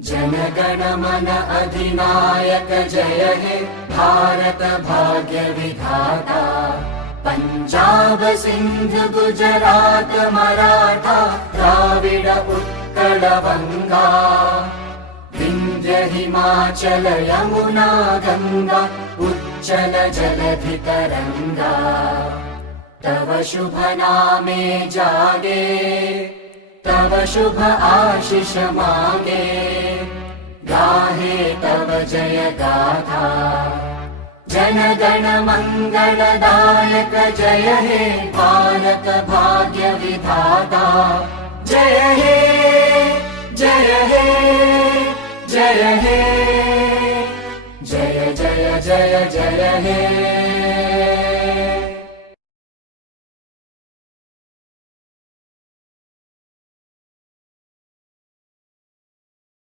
जनगण मन अधिनायक जय हे भारत भाग्य विधाता। पंजाब सिंध गुजरात मराठा द्राविड उत्कल बंगा। विंध्य हिमाचल यमुना गंगा उच्चल जलधि तरंगा। तव शुभ नामे जागे तव शुभ आशीष मागे। गाहे तव जय गाथा जनगण मंगलदायक जय हे भारत भाग्य विधाता। जय हे जय हे जय हे जय जय जय जय हे।